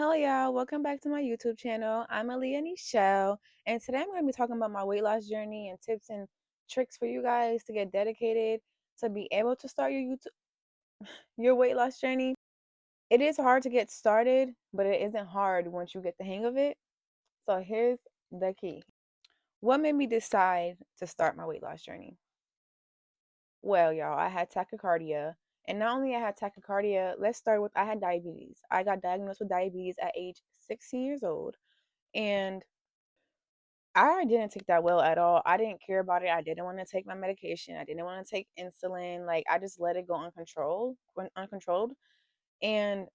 Hello, y'all. Welcome back to my YouTube channel. I'm Aaliyah Nichelle, and today I'm going to be talking about my weight loss journey and tips and tricks for you guys to get dedicated to be able to start your weight loss journey. It is hard to get started, but it isn't hard once you get the hang of it. So here's the key. What made me decide to start my weight loss journey? Well, y'all, I had tachycardia. And not only I had tachycardia, let's start with I had diabetes. I got diagnosed with diabetes at age 16 years old. And I didn't take that well at all. I didn't care about it. I didn't want to take my medication. I didn't want to take insulin. Like I just let it go uncontrolled. And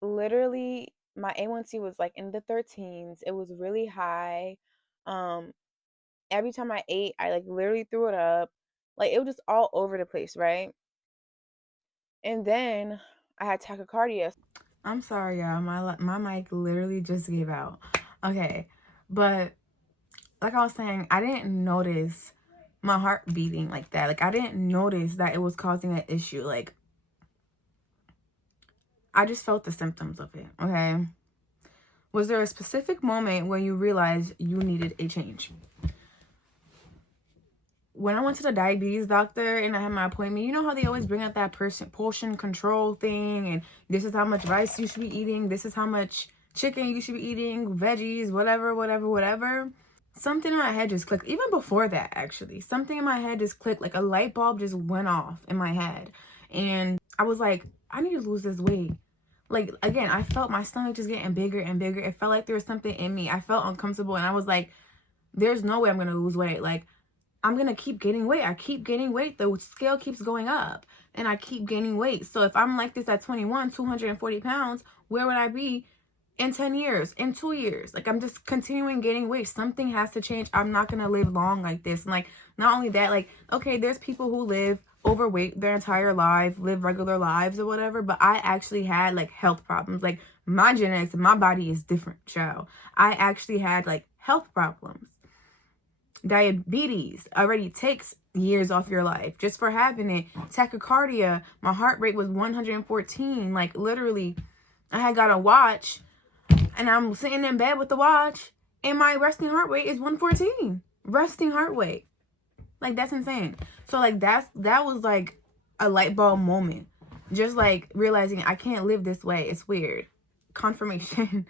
literally my A1C was like in the 13s. It was really high. Um every time I ate, I like literally threw it up. Like it was just all over the place, right? And then I had tachycardia. I'm sorry, y'all. My mic literally just gave out. Okay. But like I was saying, I didn't notice my heart beating like that. Like I didn't notice that it was causing an issue. Like I just felt the symptoms of it. Okay. Was there a specific moment where you realized you needed a change? When I went to the diabetes doctor and I had my appointment, you know how they always bring up that portion control thing, and this is how much rice you should be eating, this is how much chicken you should be eating, veggies, whatever. Something in my head just clicked. Even before that, actually, something in my head just clicked. Like a light bulb just went off in my head, and I was like, I need to lose this weight. Like again, I felt my stomach just getting bigger and bigger. It felt like there was something in me. I felt uncomfortable, and I was like, there's no way I'm gonna lose weight. Like I'm gonna keep gaining weight. I keep gaining weight. The scale keeps going up, and I keep gaining weight. So if I'm like this at 21, 240 pounds, where would I be in 10 years, in 2 years? Like I'm just continuing gaining weight. Something has to change. I'm not gonna live long like this. And like not only that, like okay, there's people who live overweight their entire life, live regular lives or whatever, but I actually had like health problems. Like my genetics, my body is different, child. I actually had like health problems. Diabetes already takes years off your life just for having it. Tachycardia, my heart rate was 114. Like literally, I had got a watch and I'm sitting in bed with the watch and my resting heart rate is 114. Resting heart rate. Like that's insane. So like that was like a light bulb moment. Just like realizing I can't live this way. It's weird. Confirmation.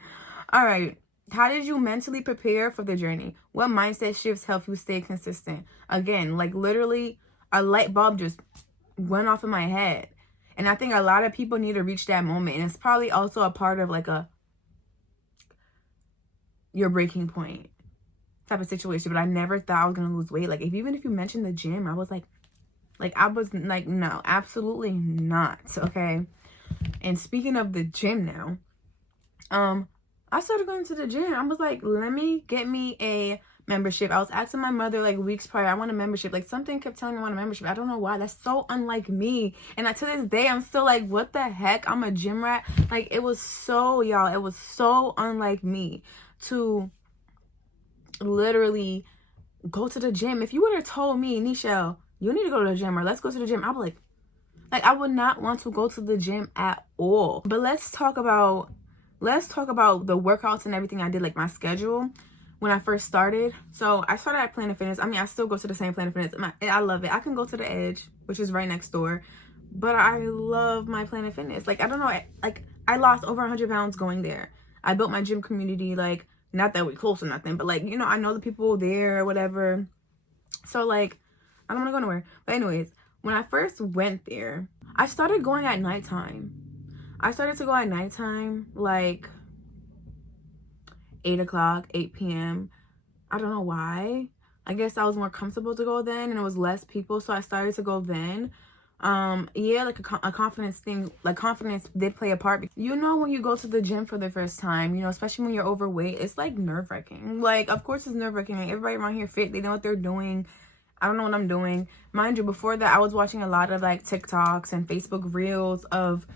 All right. How did you mentally prepare for the journey? What mindset shifts help you stay consistent? Again, like literally a light bulb just went off in my head. And I think a lot of people need to reach that moment. And it's probably also a part of like your breaking point type of situation. But I never thought I was gonna lose weight. Like even if you mentioned the gym, I was like no, absolutely not. Okay. And speaking of the gym now, I started going to the gym. I was like, let me get me a membership. I was asking my mother like weeks prior, I want a membership. Like something kept telling me I want a membership. I don't know why. That's so unlike me. And to this day, I'm still like, what the heck? I'm a gym rat. Like it was so, y'all, it was so unlike me to literally go to the gym. If you would have told me, Nichelle, you need to go to the gym or let's go to the gym, I'd be like I would not want to go to the gym at all. But let's talk about the workouts and everything I did, like my schedule when I first started. So I started at Planet Fitness. I mean, I still go to the same Planet Fitness. I love it. I can go to the Edge, which is right next door, but I love my Planet Fitness. Like I don't know, like I lost over 100 pounds going there. I built my gym community. Like not that we're close or nothing, but like I know the people there or whatever. So like I don't want to go nowhere. But anyways, when I first went there, I started going at nighttime. I started to go at nighttime, like 8 o'clock, 8 p.m. I don't know why. I guess I was more comfortable to go then and it was less people. So I started to go then. Yeah, like a confidence thing, like confidence did play a part. When you go to the gym for the first time, especially when you're overweight, it's like nerve-wracking. Like, of course it's nerve-wracking. Like, everybody around here fit. They know what they're doing. I don't know what I'm doing. Mind you, before that, I was watching a lot of like TikToks and Facebook reels of,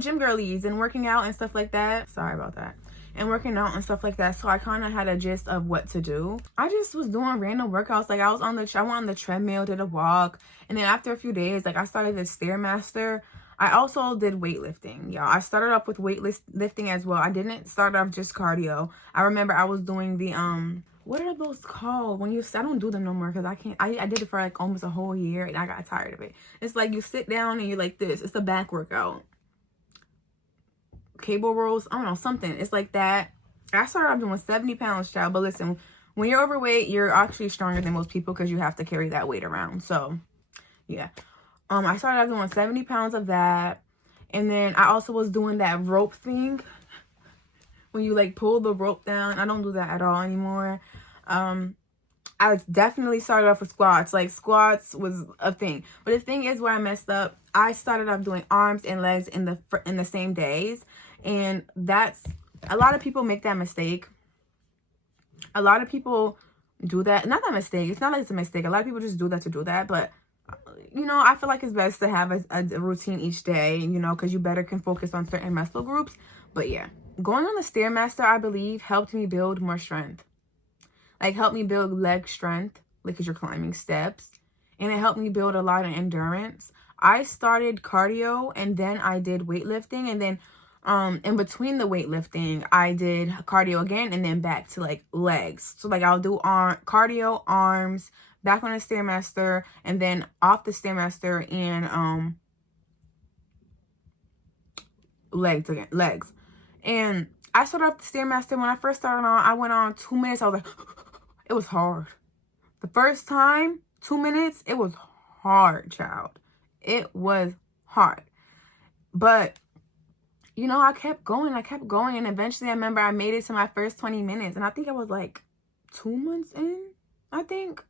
gym girlies and working out and stuff like that. Sorry about that. And working out and stuff like that. So I kind of had a gist of what to do. I just was doing random workouts. Like I went on the treadmill, did a walk. And then after a few days, like I started the Stairmaster. I also did weightlifting, y'all. I started off with weightlifting as well. I didn't start off just cardio. I remember I was doing the what are those called? When you, I don't do them no more because I can't. I did it for like almost a whole year and I got tired of it. It's like you sit down and you're like this. It's a back workout. Cable rolls, I don't know, something. It's like that. I started off doing 70 pounds, child. But listen, when you're overweight, you're actually stronger than most people because you have to carry that weight around. So yeah. I started out doing 70 pounds of that. And then I also was doing that rope thing. When you like pull the rope down. I don't do that at all anymore. I definitely started off with squats. Like squats was a thing. But the thing is where I messed up. I started off doing arms and legs in the same days. And that's, a lot of people make that mistake. A lot of people do that. Not that mistake. It's not like it's a mistake. A lot of people just do that to do that. But you know, I feel like it's best to have a routine each day, you know, because you better can focus on certain muscle groups. But yeah, going on the Stairmaster, I believe, helped me build more strength. Like, helped me build leg strength, like, because you're climbing steps. And it helped me build a lot of endurance. I started cardio, and then I did weightlifting. And then in between the weightlifting, I did cardio again, and then back to, like, legs. So, like, I'll do cardio, arms, back on the Stairmaster, and then off the Stairmaster and legs. And I started off the Stairmaster. When I first started on, I went on 2 minutes. I was like, it was hard. The first time, 2 minutes, it was hard, child. It was hard. But, you know, I kept going. And eventually I remember I made it to my first 20 minutes. And I think I was like 2 months in, I think.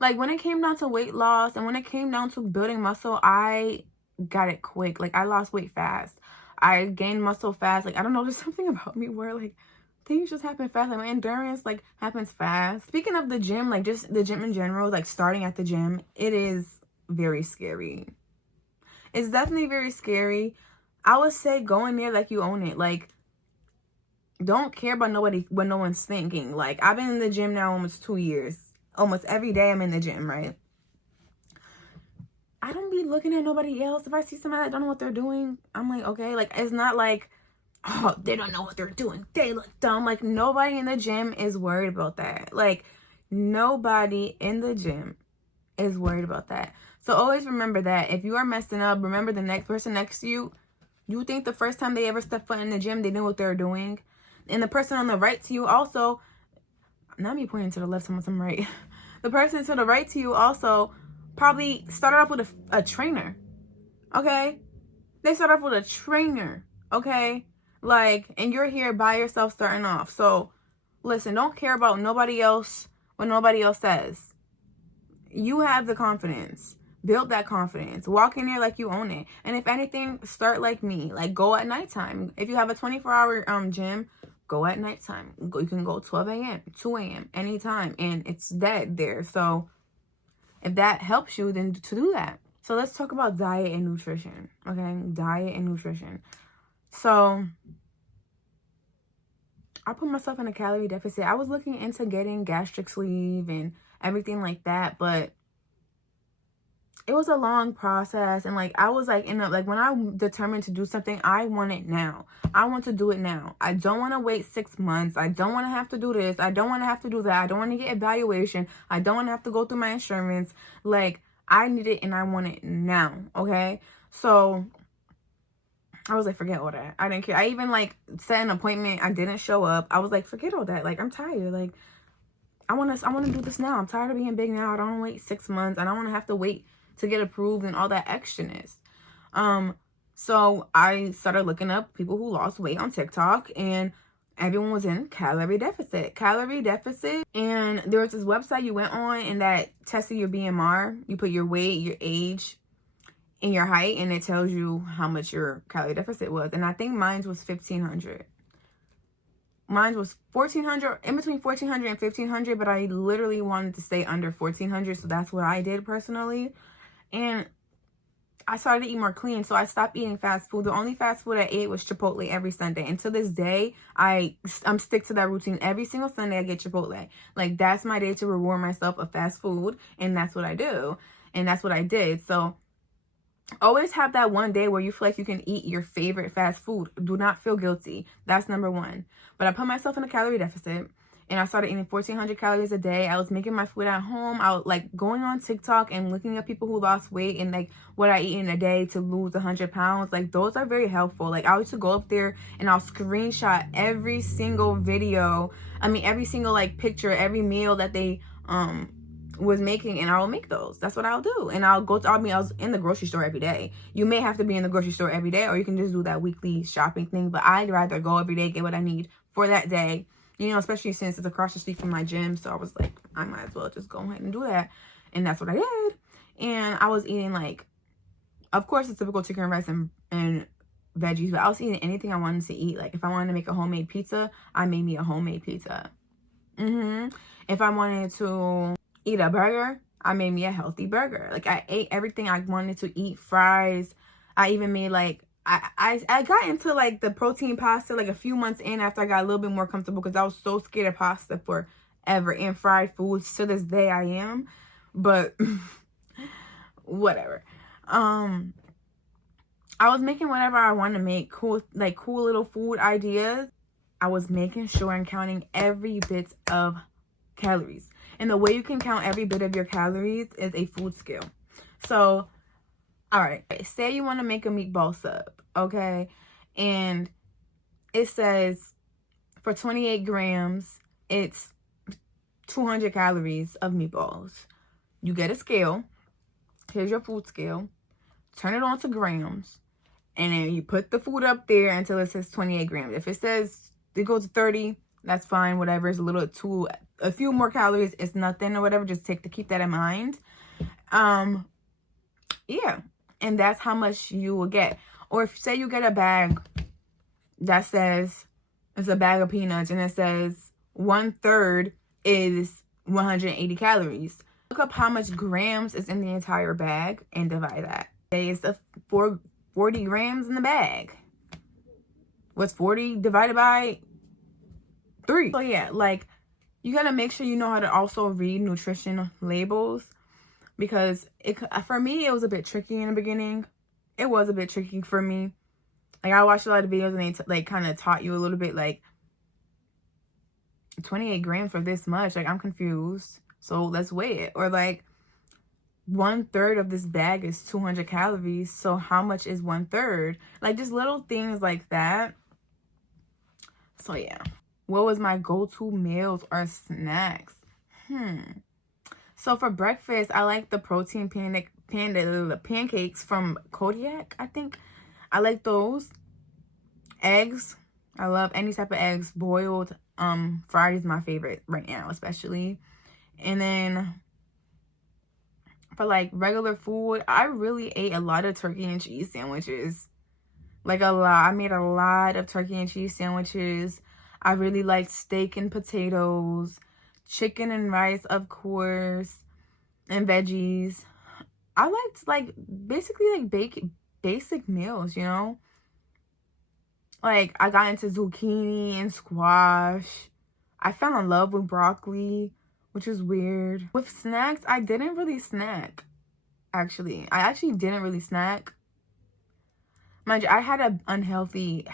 Like, when it came down to weight loss and when it came down to building muscle, I got it quick. Like, I lost weight fast. I gained muscle fast. Like, I don't know, there's something about me where, like, things just happen fast. Like, my endurance, like, happens fast. Speaking of the gym, like, just the gym in general, like, starting at the gym, it is very scary. It's definitely very scary. I would say go in there like you own it. Like, don't care about what no one's thinking. Like, I've been in the gym now almost 2 years. Almost every day I'm in the gym, right? I don't be looking at nobody else. If I see somebody that don't know what they're doing, I'm like, okay. Like, it's not like, oh, they don't know what they're doing, they look dumb. Like, nobody in the gym is worried about that. Like, nobody in the gym is worried about that. So always remember that. If you are messing up, remember the next person next to you. You think the first time they ever stepped foot in the gym, they knew what they were doing. And the person on the right to you also, not me pointing to the left, someone's right. The person to the right to you also probably started off with a trainer, okay? They started off with a trainer, okay? Like, and you're here by yourself starting off. So, listen, don't care about nobody else, what nobody else says. You have the confidence. Build that confidence. Walk in there like you own it. And if anything, start like me. Like, go at nighttime. If you have a 24-hour gym, go at nighttime. You can go 12 a.m., 2 a.m., anytime. And it's dead there. So if that helps you, then to do that. So let's talk about diet and nutrition. Okay? Diet and nutrition. So I put myself in a calorie deficit. I was looking into getting gastric sleeve and everything like that. But it was a long process, and like I was like when I'm determined to do something, I want it now. I want to do it now. I don't want to wait 6 months. I don't want to have to do this. I don't want to have to do that. I don't want to get evaluation. I don't want to have to go through my insurance. Like, I need it and I want it now. Okay, so I was like, forget all that. I didn't care. I even like set an appointment. I didn't show up. I was like, forget all that. Like, I'm tired. Like, I want to do this now. I'm tired of being big now. I don't want to wait 6 months. I don't want to have to wait to get approved and all that extraness. So I started looking up people who lost weight on TikTok, and everyone was in calorie deficit. And there was this website you went on and that tested your BMR. You put your weight, your age, and your height, and it tells you how much your calorie deficit was. And I think mine was 1,500. Mine was 1,400, in between 1,400 and 1,500, but I literally wanted to stay under 1,400, so that's what I did personally. And I started to eat more clean, so I stopped eating fast food. The only fast food I ate was Chipotle every Sunday. And to this day, I'm stick to that routine. Every single Sunday, I get Chipotle. Like, that's my day to reward myself of fast food, and that's what I do. And that's what I did. So Always have that one day where you feel like you can eat your favorite fast food. Do not feel guilty. That's number one. But I put myself in a calorie deficit and I started eating 1,400 calories a day. I was making my food at home. I was like going on TikTok and looking at people who lost weight and like what I eat in a day to lose 100 pounds. Like those are very helpful. Like I used to go up there and I'll screenshot every single video. I mean, every single like picture, every meal that they was making, and I'll make those. That's what I'll do. And I'll go to, I was in the grocery store every day. You may have to be in the grocery store every day, or you can just do that weekly shopping thing, but I'd rather go every day, get what I need for that day, you know, especially since it's across the street from my gym. So I was like, I might as well just go ahead and do that. And that's what I did. And I was eating like, of course, the typical chicken, rice, and veggies, but I was eating anything I wanted to eat. Like if I wanted to make a homemade pizza, I made me a homemade pizza. If I wanted to eat a burger, I made me a healthy burger. Like I ate everything I wanted to eat. Fries. I even made like I got into like the protein pasta like a few months in after I got a little bit more comfortable, because I was so scared of pasta forever, and fried foods to this day I am. But whatever. I was making whatever I wanted to make, cool little food ideas. I was making sure and counting every bit of calories. And the way you can count every bit of your calories is a food scale. So, all right, say you want to make a meatball sub, okay? And it says for 28 grams, it's 200 calories of meatballs. You get a scale. Here's your food scale. Turn it on to grams. And then you put the food up there until it says 28 grams. If it says it goes to 30, that's fine. Whatever, it's a few more calories, it's nothing or whatever. Just keep that in mind. Yeah, and that's how much you will get. Or if say you get a bag that says it's a bag of peanuts and it says 1/3 is 180 calories. Look up how much grams is in the entire bag and divide that. Say it's 40 grams in the bag. What's 40 divided by 3? So yeah, like you gotta make sure you know how to also read nutrition labels, because for me it was a bit tricky in the beginning. It was a bit tricky for me. Like I watched a lot of videos and they like kind of taught you a little bit, like 28 grams for this much. Like I'm confused. So let's weigh it. Or like 1/3 of this bag is 200 calories. So how much is 1/3? Like just little things like that. So yeah. What was my go-to meals or snacks? So for breakfast, I like the protein pancakes from Kodiak, I think. I like those. Eggs. I love any type of eggs. Boiled. Fried is my favorite right now, especially. And then for like regular food, I really ate a lot of turkey and cheese sandwiches. Like a lot. I made a lot of turkey and cheese sandwiches. I really liked steak and potatoes, chicken and rice, of course, and veggies. I liked like basically like basic meals, you know? Like I got into zucchini and squash. I fell in love with broccoli, which is weird. With snacks, I didn't really snack, actually. I actually didn't really snack. Mind you, I had an unhealthy,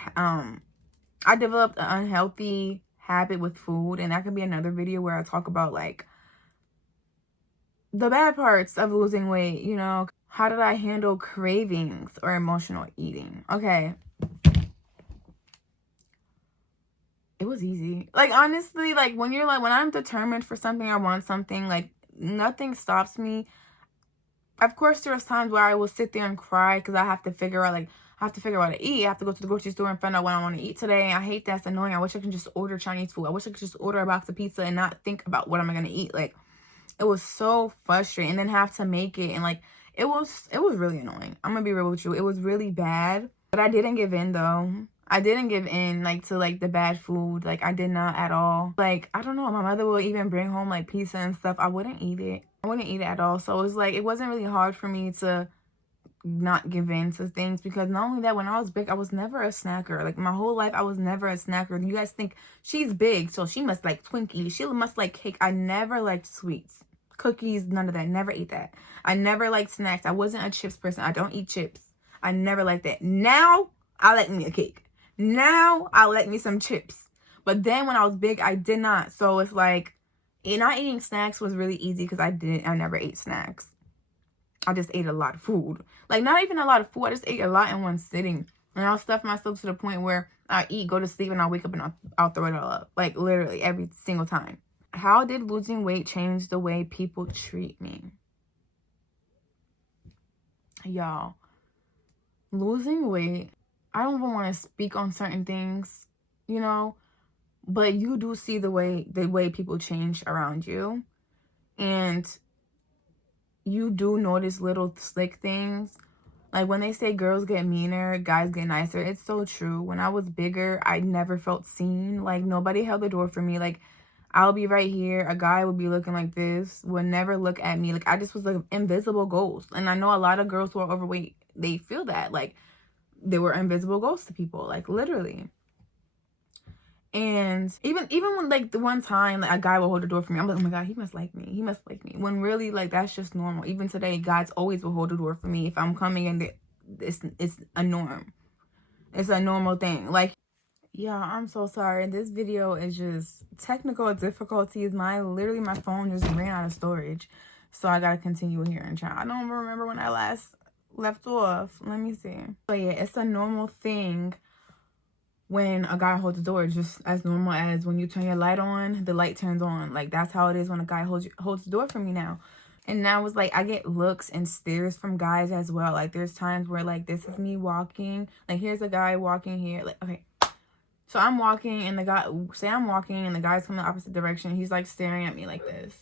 I developed an unhealthy habit with food, and that could be another video where I talk about like the bad parts of losing weight, you know. How did I handle cravings or emotional eating? Okay. It was easy. Like honestly, like when I'm determined for something, I want something, like nothing stops me. Of course, there's times where I will sit there and cry because I have to figure out what to eat. I have to go to the grocery store and find out what I want to eat today. I hate that. It's annoying. I wish I could just order Chinese food. I wish I could just order a box of pizza and not think about what am I going to eat. Like, it was so frustrating. And then have to make it. And, like, it was really annoying. I'm going to be real with you. It was really bad. But I didn't give in, though. I didn't give in, like, to, like, the bad food. Like, I did not at all. Like, I don't know. My mother will even bring home, like, pizza and stuff. I wouldn't eat it. I wouldn't eat it at all. So, it was, like, it wasn't really hard for me to not give in to things, because not only that, when I was big, I was never a snacker. Like my whole life I was never a snacker. You guys think she's big, so she must like Twinkies, she must like cake. I never liked sweets. cookies, none of that. Never ate that. I never liked snacks. I wasn't a chips person. I don't eat chips. I never liked that. Now, I like me a cake. Now, I like me some chips. But then when I was big, I did not. So it's like, not eating snacks was really easy because I never ate snacks. I just ate a lot of food. Like, not even a lot of food. I just ate a lot in one sitting. And I'll stuff myself to the point where I eat, go to sleep, and I'll wake up and I'll throw it all up. Like, literally every single time. How did losing weight change the way people treat me? Y'all, losing weight, I don't even want to speak on certain things, you know, but you do see the way people change around you. And you do notice little slick things. Like when they say girls get meaner, guys get nicer, it's so true. When I was bigger, I never felt seen. Like nobody held the door for me. Like I'll be right here, a guy would be looking like this, would never look at me. Like I just was like invisible ghost. And I know a lot of girls who are overweight, they feel that. Like they were invisible ghosts to people, like literally. And even when like the one time like a guy will hold the door for me, I'm like, oh my God, he must like me. He must like me. When really like that's just normal. Even today, guys always will hold the door for me if I'm coming in. It's a norm. It's a normal thing. Like, yeah, I'm so sorry. This video is just technical difficulties. My phone just ran out of storage, so I gotta continue here and try. I don't remember when I last left off. Let me see. But yeah, it's a normal thing. When a guy holds the door, just as normal as when you turn your light on, the light turns on. Like, that's how it is when a guy holds the door for me now. And now it's like, I get looks and stares from guys as well. Like, there's times where, like, this is me walking. Like, here's a guy walking here. Like, okay. So I'm walking, and the guy, say I'm walking, and the guy's coming the opposite direction. He's, like, staring at me like this.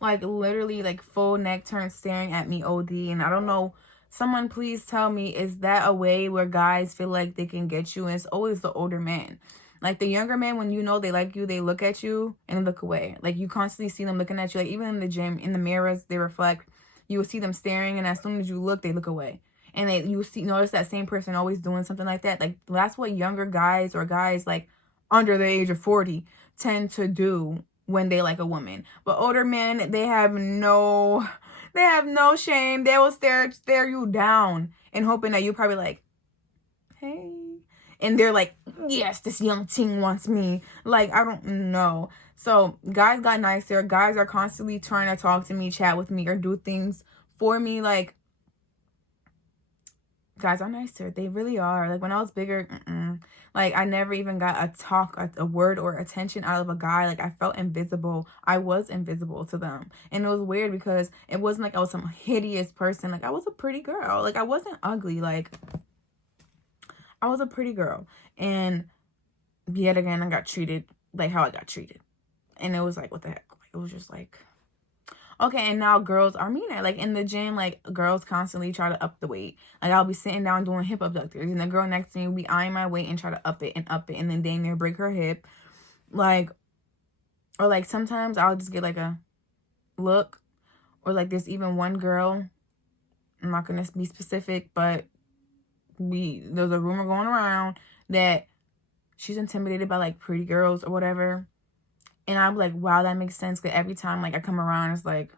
Like, literally, like, full neck turn staring at me OD. And I don't know. Someone please tell me, is that a way where guys feel like they can get you? And it's always the older man. Like the younger man, when you know they like you, they look at you and look away. Like you constantly see them looking at you. Like even in the gym, in the mirrors, they reflect. You will see them staring, and as soon as you look, they look away. And notice that same person always doing something like that. Like that's what younger guys or guys like under the age of 40 tend to do when they like a woman. But older men, they have no shame. They will stare you down and hoping that you probably like, hey. And they're like, yes, this young ting wants me. Like, I don't know. So guys got nicer. Guys are constantly trying to talk to me, chat with me, or do things for me. Like, guys are nicer. They really are. Like when I was bigger, like I never even got a word or attention out of a guy. Like I felt invisible. I was invisible to them. And it was weird because it wasn't like I was some hideous person. Like I was a pretty girl. Like I wasn't ugly. Like I was a pretty girl. And yet again, I got treated like how I got treated. And it was like, what the heck? Like, it was just like, okay, and now girls are meaner. Like in the gym, like girls constantly try to up the weight. Like I'll be sitting down doing hip abductors, and the girl next to me will be eyeing my weight and try to up it, and then dang near break her hip. Like, or like sometimes I'll just get like a look, or like there's even one girl. I'm not gonna be specific, but there's a rumor going around that she's intimidated by like pretty girls or whatever. And I'm like, wow, that makes sense. Because every time, like, I come around, it's like...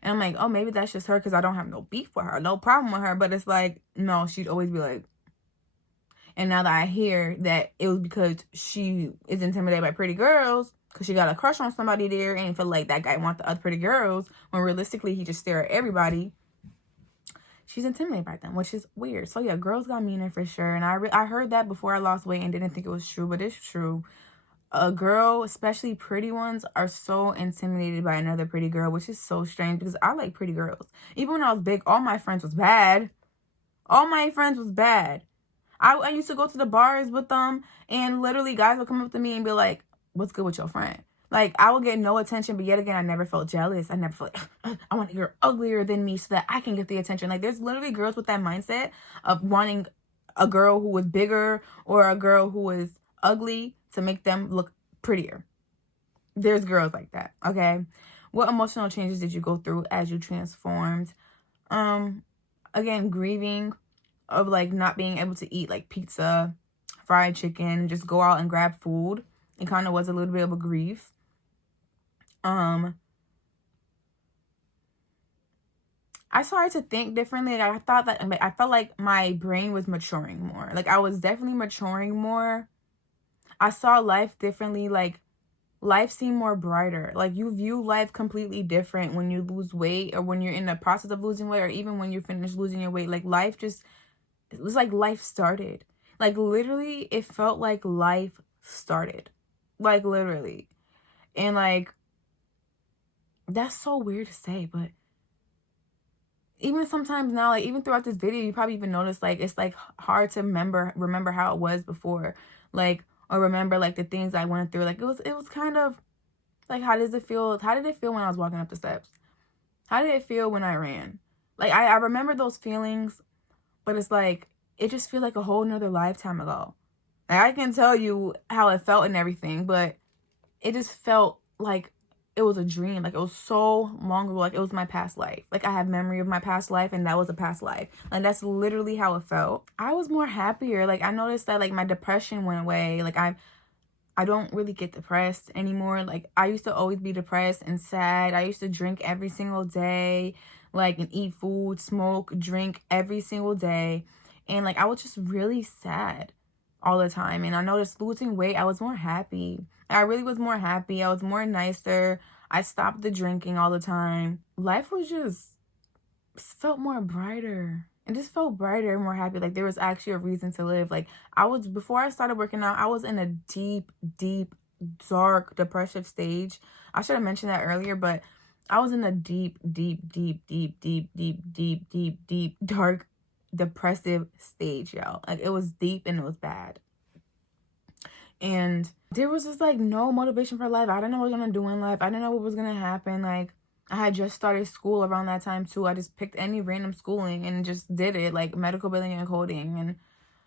And I'm like, oh, maybe that's just her because I don't have no beef with her. No problem with her. But it's like, no, she'd always be like... And now that I hear that it was because she is intimidated by pretty girls, because she got a crush on somebody there and feel like that guy wants the other pretty girls, when realistically, he just stare at everybody. She's intimidated by them, which is weird. So, yeah, girls got meaner for sure. And I heard that before I lost weight and didn't think it was true, but it's true. A girl, especially pretty ones, are so intimidated by another pretty girl, which is so strange because I like pretty girls. Even when I was big, all my friends was bad. All my friends was bad. I used to go to the bars with them, and literally guys would come up to me and be like, what's good with your friend? Like, I would get no attention, but yet again, I never felt jealous. I never felt like, I want a girl uglier than me so that I can get the attention. Like, there's literally girls with that mindset of wanting a girl who was bigger or a girl who was ugly to make them look prettier. There's girls like that, okay? What emotional changes did you go through as you transformed? Again, grieving of like not being able to eat like pizza, fried chicken, just go out and grab food. It kind of was a little bit of a grief. I started to think differently. Like, I thought that, like, I felt like my brain was maturing more. Like, I was definitely maturing more. I saw life differently. Like, life seemed more brighter. Like, you view life completely different when you lose weight, or when you're in the process of losing weight, or even when you finish losing your weight. Like, life just, it was like life started. Like, literally, it felt like life started. Like, literally. And, like, that's so weird to say, but even sometimes now, like, even throughout this video, you probably even notice, like, it's like hard to remember how it was before, like, or remember like the things I went through. Like, it was kind of like, how did it feel when I was walking up the steps? How did it feel when I ran? Like, I remember those feelings, but it's like, it just feels like a whole nother lifetime ago. Like, I can tell you how it felt and everything, but it just felt like it was a dream. Like, it was so long ago. Like, it was my past life. Like, I have memory of my past life, and that was a past life. Like, that's literally how it felt. I was more happier. Like, I noticed that, like, my depression went away. Like, I don't really get depressed anymore. Like, I used to always be depressed and sad. I used to drink every single day, like, and eat food, smoke, drink every single day. And, like, I was just really sad all the time. And I noticed losing weight, I was more happy. I really was more happy. I was more nicer. I stopped the drinking all the time. Life was just felt more brighter. It just felt brighter and more happy. Like, there was actually a reason to live. Like, before I started working out, I was in a deep, deep, dark, depressive stage. I should have mentioned that earlier, but I was in a deep, deep, deep, deep, deep, deep, deep, deep, deep, dark, depressive stage, y'all. Like, it was deep and it was bad. And there was just, like, no motivation for life. I didn't know what I was gonna do in life. I didn't know what was gonna happen. Like, I had just started school around that time too. I just picked any random schooling and just did it, like medical billing and coding. And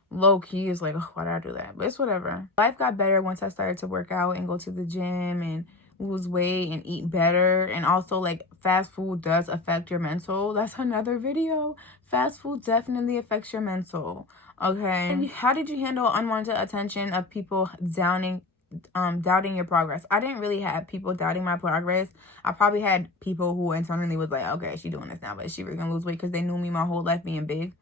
low key is like, oh, why did I do that? But it's whatever. Life got better once I started to work out and go to the gym and lose weight and eat better. And also, like, fast food does affect your mental. That's another video. Fast food definitely affects your mental. Okay. And how did you handle unwanted attention of people doubting your progress? I didn't really have people doubting my progress. I probably had people who internally was like, okay, she doing this now, but is she really gonna lose weight? Because they knew me my whole life being big.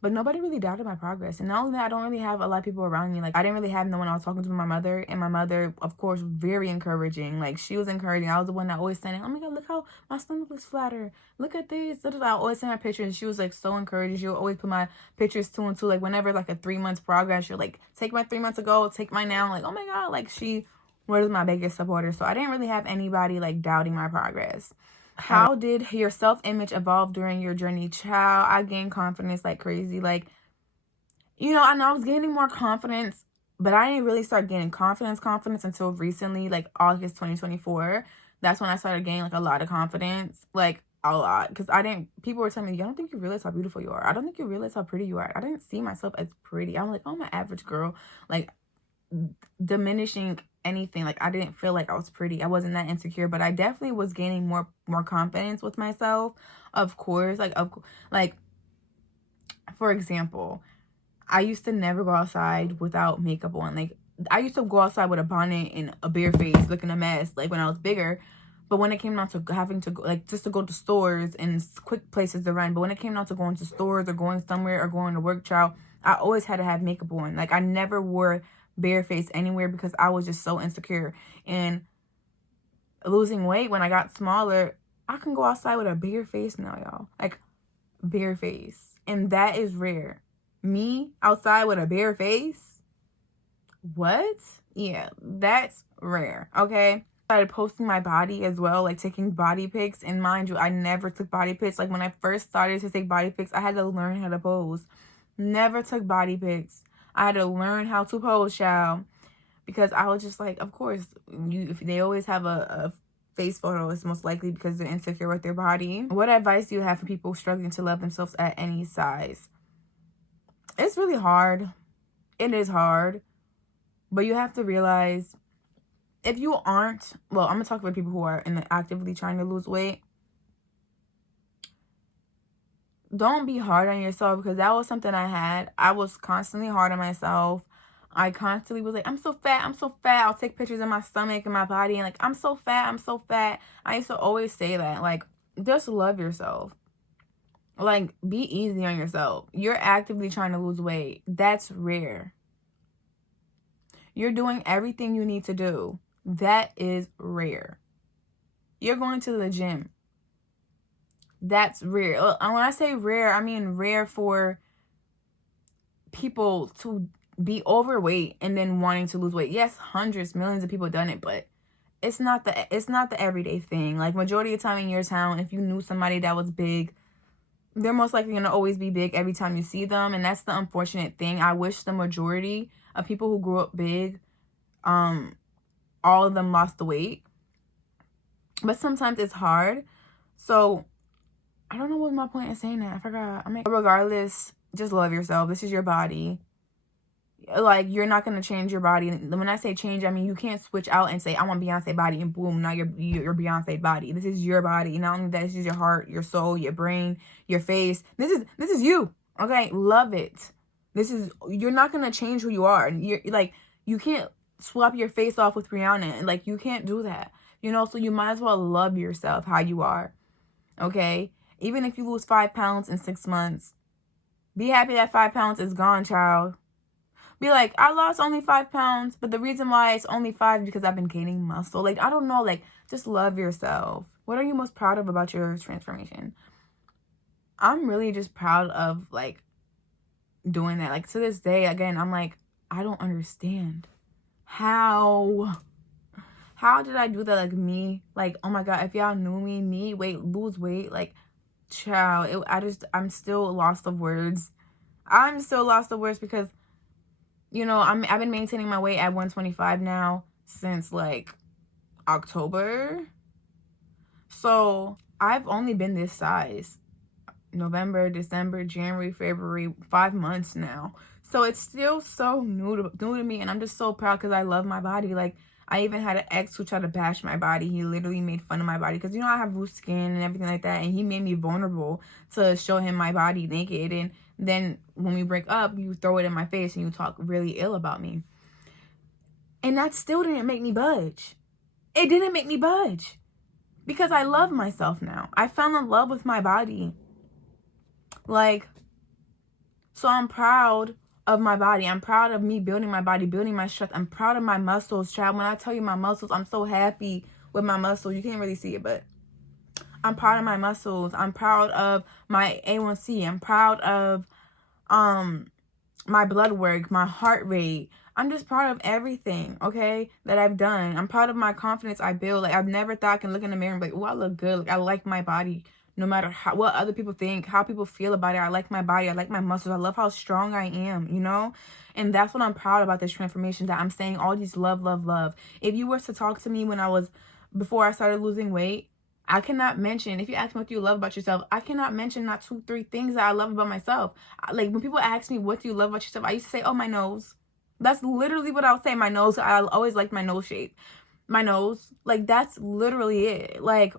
But nobody really doubted my progress. And not only that, I don't really have a lot of people around me. Like, I didn't really have no one. I was talking to my mother, and my mother, of course, very encouraging. Like, she was encouraging. I was the one that always saying, oh my God, look how my stomach looks flatter. Look at this. I always send her pictures, and she was, like, so encouraging. She would always put my pictures 2 and 2. Like, whenever, like, a 3 months progress, she'll, like, take my 3 months ago, take mine now. Like, oh my God. Like, she was my biggest supporter. So I didn't really have anybody, like, doubting my progress. How did your self-image evolve during your journey? Child, I gained confidence like crazy. Like, you know, I know I was gaining more confidence, but I didn't really start gaining confidence until recently, like August 2024. That's when I started gaining, like, a lot of confidence, like, a lot. Because people were telling me, I don't think you realize how beautiful you are. I don't think you realize how pretty you are. I didn't see myself as pretty. I'm like, oh, I'm an average girl. Like, diminishing anything. Like, I didn't feel like I was pretty. I wasn't that insecure, but I definitely was gaining more confidence with myself. Of course, like, for example, I used to never go outside without makeup on. Like, I used to go outside with a bonnet and a bare face, looking a mess, like, when I was bigger. But when it came down to having to go, like, just to go to stores and quick places to run, but when it came down to going to stores or going somewhere or going to work, child, I always had to have makeup on. Like, I never wore bare face anywhere because I was just so insecure. And losing weight, when I got smaller, I can go outside with a bare face now, y'all. Like, bare face. And that is rare. Me outside with a bare face? What? Yeah, that's rare, okay? I started posting my body as well, like taking body pics. And mind you, I never took body pics. Like, when I first started to take body pics, I had to learn how to pose. Never took body pics. I had to learn how to pose, child. Because I was just like, of course, if they always have a face photo, it's most likely because they're insecure with their body. What advice do you have for people struggling to love themselves at any size? It's really hard. It is hard. But you have to realize, if you aren't, well, I'm going to talk about people who are actively trying to lose weight. Don't be hard on yourself, because that was something I had. I was constantly hard on myself. I constantly was like, I'm so fat, I'm so fat. I'll take pictures of my stomach and my body and like, I'm so fat, I'm so fat. I used to always say that. Like, just love yourself. Like, be easy on yourself. You're actively trying to lose weight. That's rare. You're doing everything you need to do. That is rare. You're going to the gym. That's rare. And when I say rare, I mean rare for people to be overweight and then wanting to lose weight. Yes, hundreds, millions of people have done it, but it's not the everyday thing. Like, majority of the time in your town, if you knew somebody that was big, they're most likely going to always be big every time you see them. And that's the unfortunate thing. I wish the majority of people who grew up big, all of them lost the weight. But sometimes it's hard. So I don't know what my point is saying that. I forgot. Regardless, just love yourself. This is your body. Like, you're not going to change your body. When I say change, I mean you can't switch out and say, I want Beyonce body, and boom, now you're Beyonce body. This is your body. Not only that, this is your heart, your soul, your brain, your face. This is you. Okay? Love it. You're not going to change who you are. You're like, you can't swap your face off with Rihanna. Like, you can't do that. You know, so you might as well love yourself how you are. Okay? Even if you lose 5 pounds in 6 months, be happy that 5 pounds is gone, child. Be like, I lost only 5 pounds, but the reason why it's only 5 is because I've been gaining muscle. Like, I don't know. Like, just love yourself. What are you most proud of about your transformation? I'm really just proud of, like, doing that. Like, to this day, again, I'm like, I don't understand. How did I do that? Like, me? Like, oh my God, if y'all knew me, lose weight. Like, child, I'm still lost of words. I'm still lost of words because, you know, I've been maintaining my weight at 125 now since like October. So I've only been this size November, December, January, February, 5 months now. So it's still so new to me, and I'm just so proud because I love my body. Like, I even had an ex who tried to bash my body. He literally made fun of my body because, you know, I have loose skin and everything like that, and he made me vulnerable to show him my body naked. And then when we break up, you throw it in my face and you talk really ill about me. And that still didn't make me budge. It didn't make me budge because I love myself now. I fell in love with my body. Like, so I'm proud of my body. I'm proud of me building my body, building my strength. I'm proud of my muscles, child. When I tell you my muscles, I'm so happy with my muscles. You can't really see it, but I'm proud of my muscles. I'm proud of my A1C. I'm proud of my blood work, my heart rate. I'm just proud of everything, okay, that I've done. I'm proud of my confidence I build. Like, I've never thought I can look in the mirror and be like, oh, I look good. Like, I like my body. No matter what other people think, how people feel about it, I like my body. I like my muscles. I love how strong I am, you know? And that's what I'm proud about this transformation, that I'm saying all these love, love, love. If you were to talk to me before I started losing weight, I cannot mention, if you ask me what you love about yourself, I cannot mention not 2, 3 things that I love about myself. Like, when people ask me, what do you love about yourself? I used to say, oh, my nose. That's literally what I would say. My nose. I always liked my nose shape. My nose. Like, that's literally it. Like,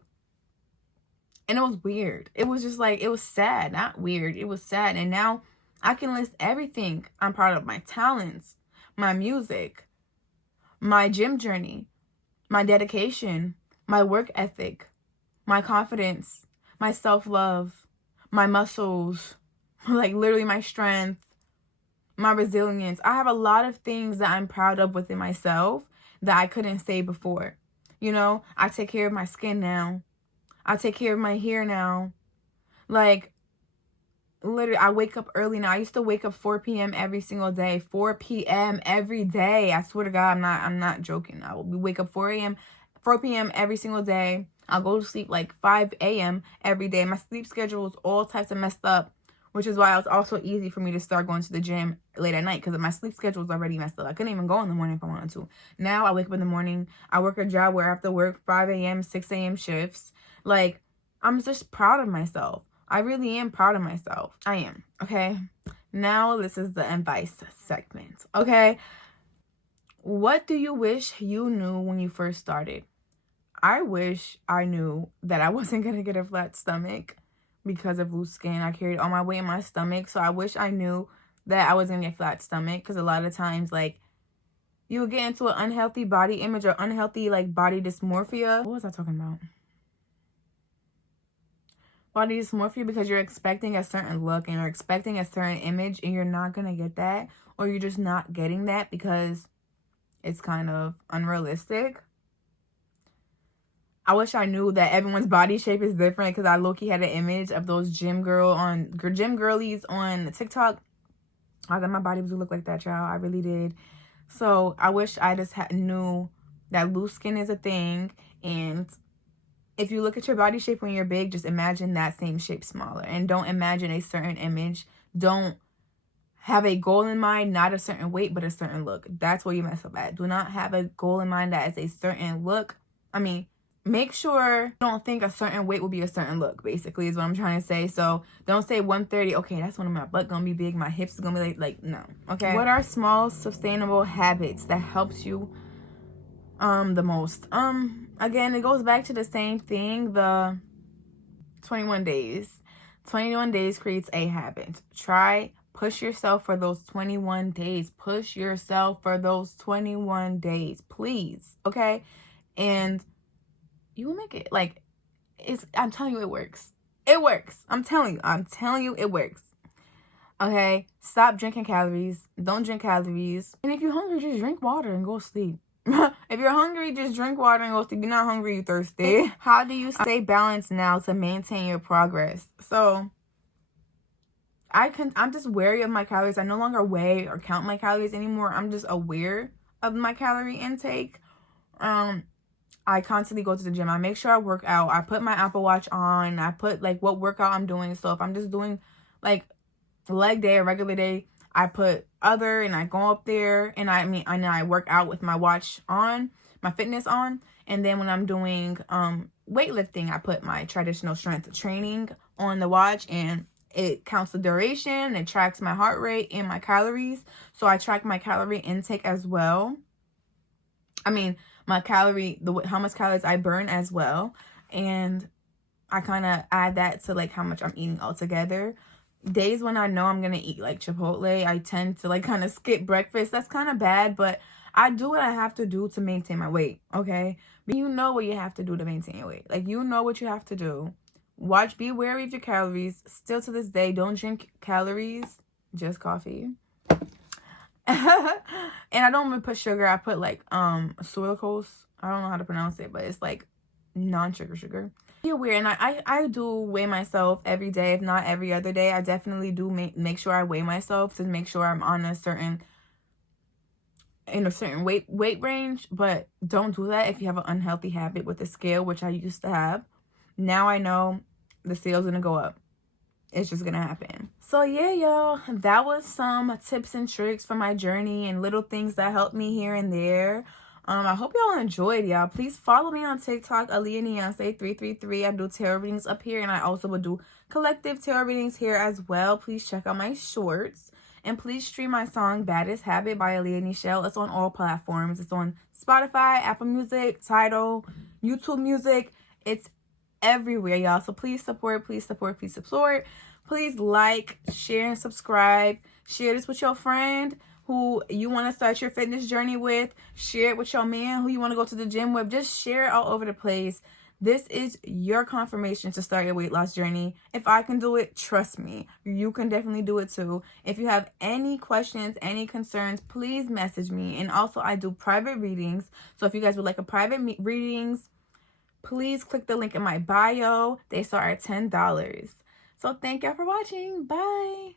and it was weird. It was just like, it was sad. Not weird. It was sad. And now I can list everything I'm proud of. My talents, my music, my gym journey, my dedication, my work ethic, my confidence, my self-love, my muscles, like literally my strength, my resilience. I have a lot of things that I'm proud of within myself that I couldn't say before. You know, I take care of my skin now. I take care of my hair now. Like, literally, I wake up early now. I used to wake up 4 p.m. every single day. 4 p.m. every day. I swear to God, I'm not joking. I will wake up 4 p.m. every single day. I'll go to sleep like 5 a.m. every day. My sleep schedule is all types of messed up, which is why it was also easy for me to start going to the gym late at night, because my sleep schedule was already messed up. I couldn't even go in the morning if I wanted to. Now I wake up in the morning. I work a job where I have to work 5 a.m., 6 a.m. shifts. Like, I'm just proud of myself. I really am proud of myself. I am, okay? Now this is the advice segment, okay? What do you wish you knew when you first started? I wish I knew that I wasn't going to get a flat stomach because of loose skin. I carried all my weight in my stomach, so I wish I knew that I wasn't going to get a flat stomach, because a lot of times, like, You will get into an unhealthy body image or unhealthy like body dysmorphia. What was I talking about? Body dysmorphia, because you're expecting a certain look and you're expecting a certain image and you're not going to get that, or you're just not getting that because it's kind of unrealistic. I wish I knew that everyone's body shape is different, because I low-key had an image of those gym girlies on TikTok. I thought my body was gonna look like that, child. I really did. So I wish I just knew that loose skin is a thing, and if you look at your body shape when you're big, just imagine that same shape smaller, and don't imagine a certain image. Don't have a goal in mind, not a certain weight, but a certain look. That's where you mess up at. Do not have a goal in mind that is a certain look. I mean, make sure you don't think a certain weight will be a certain look, basically, is what I'm trying to say. So don't say 130, okay, that's when my butt gonna be big, my hips are gonna be like no, okay? What are small, sustainable habits that helps you the most? Again, it goes back to the same thing, the 21 days. 21 days creates a habit. Push yourself for those 21 days. Push yourself for those 21 days, please, okay? And you will make it. Like, I'm telling you, it works. It works. I'm telling you, it works. Okay? Stop drinking calories. Don't drink calories. And if you're hungry, just drink water and go sleep. If you're hungry, just drink water and go sleep. You're not hungry, you're thirsty. How do you stay balanced now to maintain your progress? So, I'm just wary of my calories. I no longer weigh or count my calories anymore. I'm just aware of my calorie intake. I constantly go to the gym. I make sure I work out. I put my Apple Watch on. I put like what workout I'm doing. So if I'm just doing like leg day or regular day, I put other and I go up there and I work out with my watch on, my fitness on. And then when I'm doing weightlifting, I put my traditional strength training on the watch, and it counts the duration, it tracks my heart rate and my calories. So I track my calorie intake as well. I mean, my how much calories I burn as well. And I kind of add that to like how much I'm eating altogether. Days when I know I'm going to eat like Chipotle, I tend to like kind of skip breakfast. That's kind of bad, but I do what I have to do to maintain my weight, okay? But you know what you have to do to maintain your weight. Like, you know what you have to do. Be wary of your calories. Still to this day, don't drink calories, just coffee. And I don't even put sugar. I put like sucralose. I don't know how to pronounce it, but it's like non-sugar. You're weird. And I do weigh myself every day, if not every other day. I definitely do make sure I weigh myself to make sure I'm on in a certain weight range. But don't do that if you have an unhealthy habit with the scale, which I used to have. Now I know the scale's gonna go up. It's just gonna happen. So yeah, y'all, that was some tips and tricks for my journey and little things that helped me here and there. I hope y'all enjoyed, y'all. Please follow me on TikTok, Aaliyah Neonce 333. I do tarot readings up here, and I also will do collective tarot readings here as well. Please check out my shorts. And please stream my song Baddest Habit by Aaliyah Nichelle. It's on all platforms. It's on Spotify, Apple Music, Tidal, YouTube Music. It's everywhere, y'all. So please support. Please like, share, and subscribe. Share this with your friend who you want to start your fitness journey with. Share it with your man who you want to go to the gym with. Just share it all over the place. This is your confirmation to start your weight loss journey. If I can do it, trust me, you can definitely do it too. If you have any questions, any concerns, please message me. And also, I do private readings. So if you guys would like a private readings, please click the link in my bio. They start at $10. So thank y'all for watching. Bye.